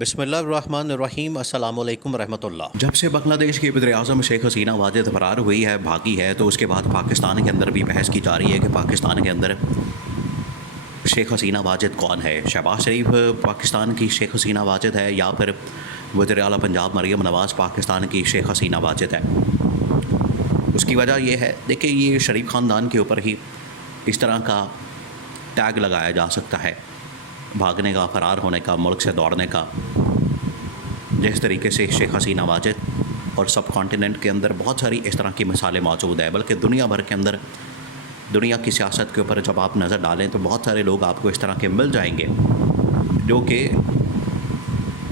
بسم اللہ الرحمن الرحیم السلام علیکم ورحمۃ اللہ۔ جب سے بنگلہ دیش کی وزیر اعظم شیخ حسینہ واجد فرار ہوئی ہے، بھاگی ہے، تو اس کے بعد پاکستان کے اندر بھی بحث کی جا رہی ہے کہ پاکستان کے اندر شیخ حسینہ واجد کون ہے۔ شہباز شریف پاکستان کی شیخ حسینہ واجد ہے یا پھر وزیر اعلیٰ پنجاب مریم نواز پاکستان کی شیخ حسینہ واجد ہے؟ اس کی وجہ یہ ہے، دیکھیں، یہ شریف خاندان کے اوپر ہی اس طرح کا ٹیگ لگایا جا سکتا ہے، بھاگنے کا، فرار ہونے کا، ملک سے دوڑنے کا، جس طریقے سے شیخ حسینہ واجد اور سب کانٹیننٹ کے اندر بہت ساری اس طرح کی مثالیں موجود ہیں، بلکہ دنیا بھر کے اندر دنیا کی سیاست کے اوپر جب آپ نظر ڈالیں تو بہت سارے لوگ آپ کو اس طرح کے مل جائیں گے جو کہ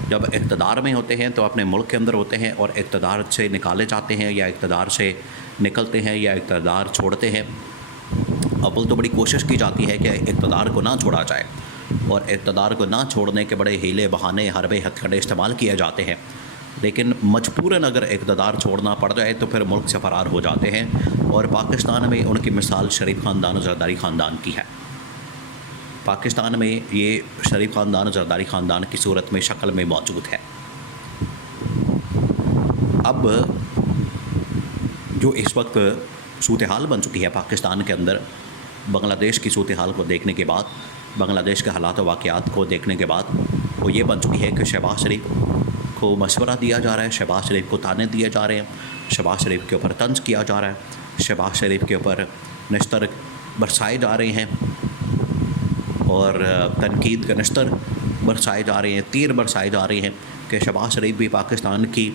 جب اقتدار میں ہوتے ہیں تو اپنے ملک کے اندر ہوتے ہیں اور اقتدار سے نکالے جاتے ہیں یا اقتدار سے نکلتے ہیں یا اقتدار چھوڑتے ہیں۔ اول تو بڑی کوشش کی جاتی ہے کہ اقتدار کو نہ چھوڑا جائے، اور اقتدار کو نہ چھوڑنے کے بڑے ہیلے بہانے حربے ہتھکڑے استعمال کیے جاتے ہیں، لیکن مجبوراً اگر اقتدار چھوڑنا پڑ جائے تو پھر ملک سے فرار ہو جاتے ہیں، اور پاکستان میں ان کی مثال شریف خاندان و زرداری خاندان کی ہے۔ پاکستان میں یہ شریف خاندان و زرداری خاندان کی صورت میں شکل میں موجود ہے۔ اب جو اس وقت صورتحال بن چکی ہے پاکستان کے اندر، بنگلہ دیش کی صورتحال کو دیکھنے کے بعد، بنگلہ دیش کے حالات و واقعات کو دیکھنے کے بعد، وہ یہ بن چکی ہے کہ شہباز شریف کو مشورہ دیا جا رہا ہے، شہباز شریف کو تانے دیے جا رہے ہیں، شہباز شریف کے اوپر طنز کیا جا رہا ہے، شہباز شریف کے اوپر نشتر برسائے جا رہے ہیں، اور تنقید کے نشتر برسائے جا رہے ہیں، تیر برسائے جا رہے ہیں کہ شہباز شریف بھی پاکستان کی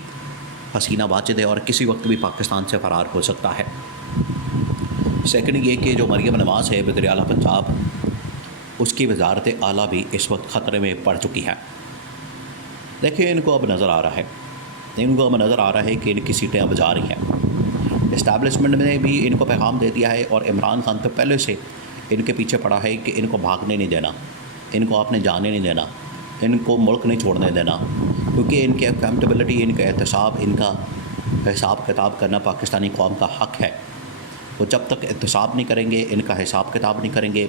حسینہ واجد ہے اور کسی وقت بھی پاکستان سے فرار ہو سکتا ہے۔ سیکنڈ یہ کہ جو مریم نواز ہے وزیر اعلیٰ پنجاب، اس کی وزارت اعلیٰ بھی اس وقت خطرے میں پڑ چکی ہے۔ دیکھیں، ان کو اب نظر آ رہا ہے کہ ان کی سیٹیں اب جا رہی ہیں۔ اسٹیبلشمنٹ نے بھی ان کو پیغام دے دیا ہے، اور عمران خان تو پہلے سے ان کے پیچھے پڑا ہے کہ ان کو بھاگنے نہیں دینا، ان کو آپ نے جانے نہیں دینا، ان کو ملک نہیں چھوڑنے دینا، کیونکہ ان کی اکاؤنٹیبلٹی، ان کا احتساب، ان کا حساب کتاب کرنا پاکستانی قوم کا حق ہے۔ وہ جب تک احتساب نہیں کریں گے، ان کا حساب کتاب نہیں کریں گے،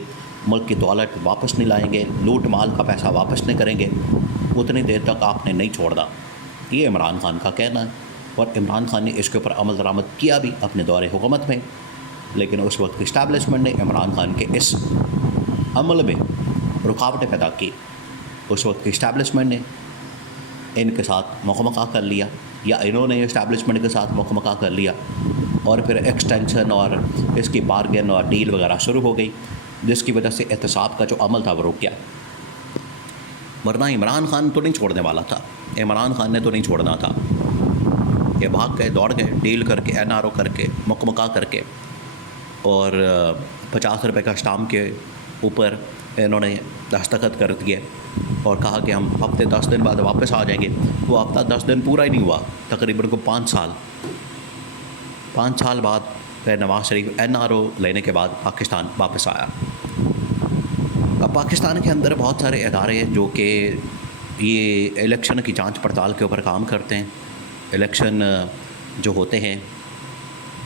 ملک کی دولت واپس نہیں لائیں گے، لوٹ مال کا پیسہ واپس نہیں کریں گے، اتنی دیر تک آپ نے نہیں چھوڑنا، یہ عمران خان کا کہنا ہے۔ اور عمران خان نے اس کے اوپر عمل درآمد کیا بھی اپنے دور حکومت میں، لیکن اس وقت اسٹیبلشمنٹ نے عمران خان کے اس عمل میں رکاوٹیں پیدا کی۔ اس وقت کی اسٹیبلشمنٹ نے ان کے ساتھ مقمقہ کر لیا، یا انہوں نے اسٹیبلشمنٹ کے ساتھ مقمقہ کر لیا، اور پھر ایکسٹینشن اور اس کی بارگن اور ڈیل وغیرہ شروع ہو گئی، جس کی وجہ سے احتساب کا جو عمل تھا وہ رک گیا۔ ورنہ عمران خان تو نہیں چھوڑنے والا تھا، عمران خان نے تو نہیں چھوڑنا تھا، یہ بھاگ گئے، دوڑ گئے، ڈیل کر کے، NRO کر کے، مقمقہ کر کے، اور 50 روپے کا اسٹامپ کے اوپر انہوں نے دستخط کر دیے اور کہا کہ ہم ہفتے 10 دن بعد واپس آ جائیں گے۔ وہ ہفتہ 10 دن پورا ہی نہیں ہوا، تقریباً کو 5 سال بعد پھر نواز شریف NRO لینے کے بعد پاکستان واپس آیا۔ اب پاکستان کے اندر بہت سارے ادارے ہیں جو کہ یہ الیکشن کی جانچ پڑتال کے اوپر کام کرتے ہیں، الیکشن جو ہوتے ہیں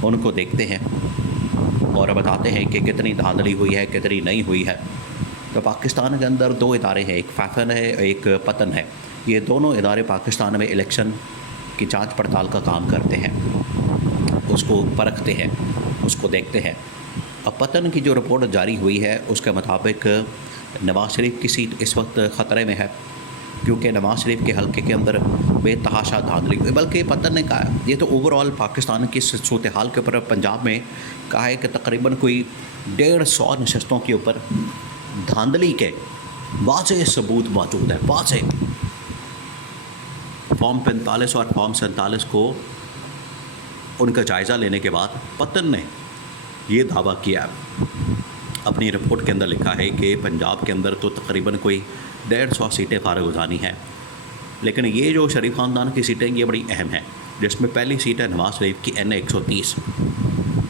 ان کو دیکھتے ہیں اور بتاتے ہیں کہ کتنی دھاندلی ہوئی ہے، کتنی نہیں ہوئی ہے۔ تو پاکستان کے اندر 2 ادارے ہیں، ایک فیفن ہے، ایک پتن ہے۔ یہ دونوں ادارے پاکستان میں الیکشن کی جانچ پڑتال کا کام کرتے ہیں، اس کو پرکھتے ہیں، اس کو دیکھتے ہیں۔ اب پتن کی جو رپورٹ جاری ہوئی ہے اس کے مطابق نواز شریف کی سیٹ اس وقت خطرے میں ہے، کیونکہ نواز شریف کے حلقے کے اندر بے تحاشا دھاندلی ہوئی۔ بلکہ پتن نے کہا، یہ تو اوور آل پاکستان کی صورتحال کے اوپر پنجاب میں کہا ہے کہ تقریباً کوئی 150 نشستوں کے اوپر دھاندلی کے واضح ثبوت موجود ہے، واضح۔ فارم 45 اور فارم 47 کو ان کا جائزہ لینے کے بعد پتن نے یہ دعویٰ کیا، اپنی رپورٹ کے اندر لکھا ہے کہ پنجاب کے اندر تو تقریباً کوئی 150 سیٹیں فارغ گزانی ہیں، لیکن یہ جو شریف خاندان کی سیٹیں یہ بڑی اہم ہیں، جس میں پہلی سیٹ ہے نواز شریف کی NA 130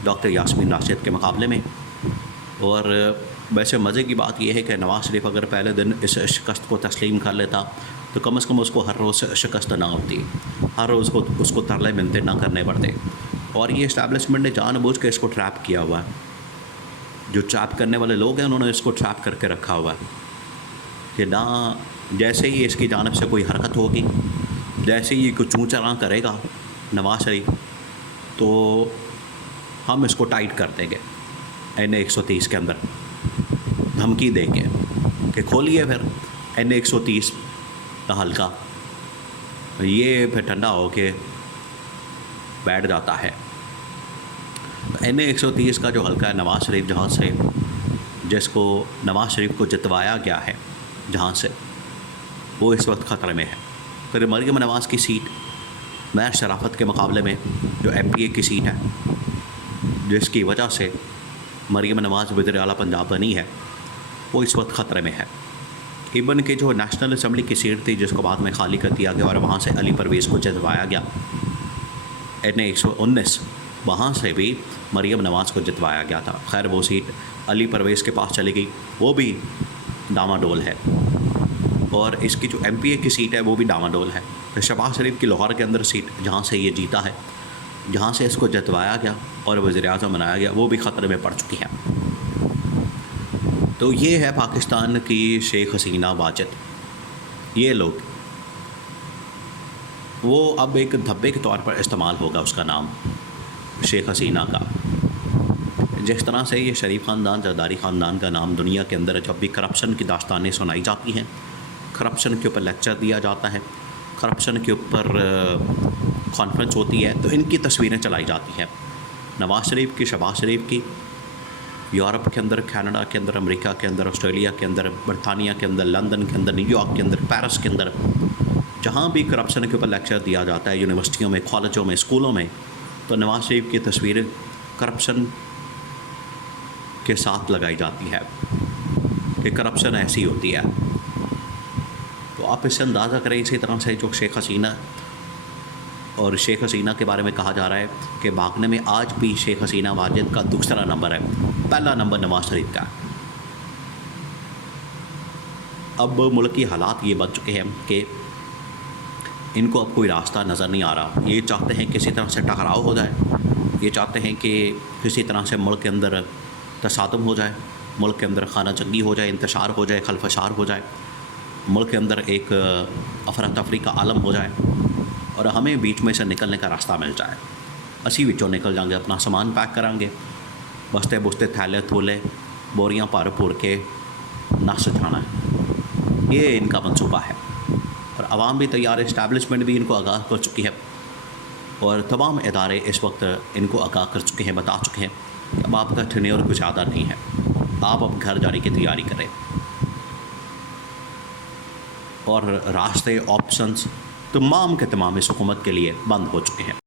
ڈاکٹر یاسمین راشد کے مقابلے میں۔ اور ویسے مزے کی بات یہ ہے کہ نواز شریف اگر پہلے دن اس شکست کو تسلیم کر لیتا تو کم از کم اس کو ہر روز شکست نہ ہوتی، ہر روز اس کو ترلے منتے نہ کرنے پڑتے۔ اور یہ اسٹیبلشمنٹ نے جان بوجھ کے اس کو ٹریپ کیا ہوا ہے، جو ٹریپ کرنے والے لوگ ہیں انہوں نے اس کو ٹریپ کر کے رکھا ہوا ہے کہ نہ جیسے ہی اس کی جانب سے کوئی حرکت ہوگی، جیسے ہی کوئی چوں چراں کرے گا نواز شریف، تو ہم اس کو ٹائٹ کر دیں گے NA 130 کے اندر دھمکی دیں گے کہ کھولیے پھر NA 130 کا حلقہ۔ یہ پھر ٹھنڈا ہو کے بیٹھ جاتا ہے۔ NA 130 کا جو حلقہ ہے نواز شریف جہاں سے، جس کو نواز شریف کو جتوایا گیا ہے جہاں سے، وہ اس وقت خطرے میں ہے۔ پھر مریم نواز کی سیٹ میر شرافت کے مقابلے میں جو MPA کی سیٹ ہے، جس کی وجہ سے مریم نواز وزیر اعلیٰ پنجاب بنی ہے، وہ اس وقت خطرے میں ہے۔ ایون کہ جو نیشنل اسمبلی کی سیٹ تھی جس کو بعد میں خالی کر دیا گیا اور وہاں سے علی پرویز کو جتوایا گیا NA 119، وہاں سے بھی مریم نواز کو جتوایا گیا تھا۔ خیر وہ سیٹ علی پرویز کے پاس چلی گئی، وہ بھی ڈاماڈول ہے، اور اس کی جو MPA کی سیٹ ہے وہ بھی ڈاماڈول ہے۔ پھر شہباز شریف کی لاہور کے اندر سیٹ جہاں سے یہ جیتا ہے، جہاں سے اس کو جتوایا گیا اور وزیر اعظم بنایا گیا، وہ بھی خطرے میں پڑ چکی ہے۔ تو یہ ہے پاکستان کی شیخ حسینہ واجد۔ یہ لوگ، وہ اب ایک دھبے کے طور پر استعمال ہوگا اس کا نام شیخ حسینہ کا۔ جس طرح سے یہ شریف خاندان، زرداری خاندان کا نام دنیا کے اندر جب بھی کرپشن کی داستانیں سنائی جاتی ہیں، کرپشن کے اوپر لیکچر دیا جاتا ہے، کرپشن کے اوپر کانفرنس ہوتی ہے، تو ان کی تصویریں چلائی جاتی ہیں۔ نواز شریف کی، شہباز شریف کی، یورپ کے اندر، کینیڈا کے اندر، امریکہ کے اندر، آسٹریلیا کے اندر، برطانیہ کے اندر، لندن کے اندر، نیو یارک کے اندر، پیرس کے اندر، جہاں بھی کرپشن کے اوپر لیکچر دیا جاتا ہے، یونیورسٹیوں میں، کالجوں میں، اسکولوں میں، تو نواز شریف کی تصویریں کرپشن کے ساتھ لگائی جاتی ہے کہ کرپشن ایسی ہوتی ہے۔ تو آپ اس سے اندازہ کریں، اسی طرح سے جو شیخ حسینہ اور شیخ حسینہ کے بارے میں کہا جا رہا ہے کہ بھاگنے میں آج بھی شیخ حسینہ واجد کا دوسرا نمبر ہے، پہلا نمبر نواز شریف کا ہے۔ اب ملک کی حالات یہ بن چکے ہیں کہ ان کو اب کوئی راستہ نظر نہیں آ رہا۔ یہ چاہتے ہیں کسی طرح سے ٹکراؤ ہو جائے، یہ چاہتے ہیں کہ کسی طرح سے ملک کے اندر تصادم ہو جائے، ملک کے اندر خانہ جنگی ہو جائے، انتشار ہو جائے، خلفشار ہو جائے، ملک کے اندر ایک افراتفری کا عالم ہو جائے، اور ہمیں بیچ میں سے نکلنے کا راستہ مل جائے۔ اسی وچوں نکل جائیں گے، اپنا سامان پیک کریں گے، بستے بستے تھیلے تھولے بوریاں پھر پھور کے نس جانا ہے۔ یہ ان کا منصوبہ ہے، اور عوام بھی تیار ہے، اسٹیبلشمنٹ بھی ان کو آگاہ کر چکی ہے، اور تمام ادارے اس وقت ان کو آگاہ کر چکے ہیں، بتا چکے ہیں کہ اب آپ کا ٹینیور کچھ زیادہ نہیں ہے، آپ اب گھر جانے کی تیاری کریں۔ اور راستے، آپشنز تمام کے تمام اس حکومت کے لیے بند ہو چکے ہیں۔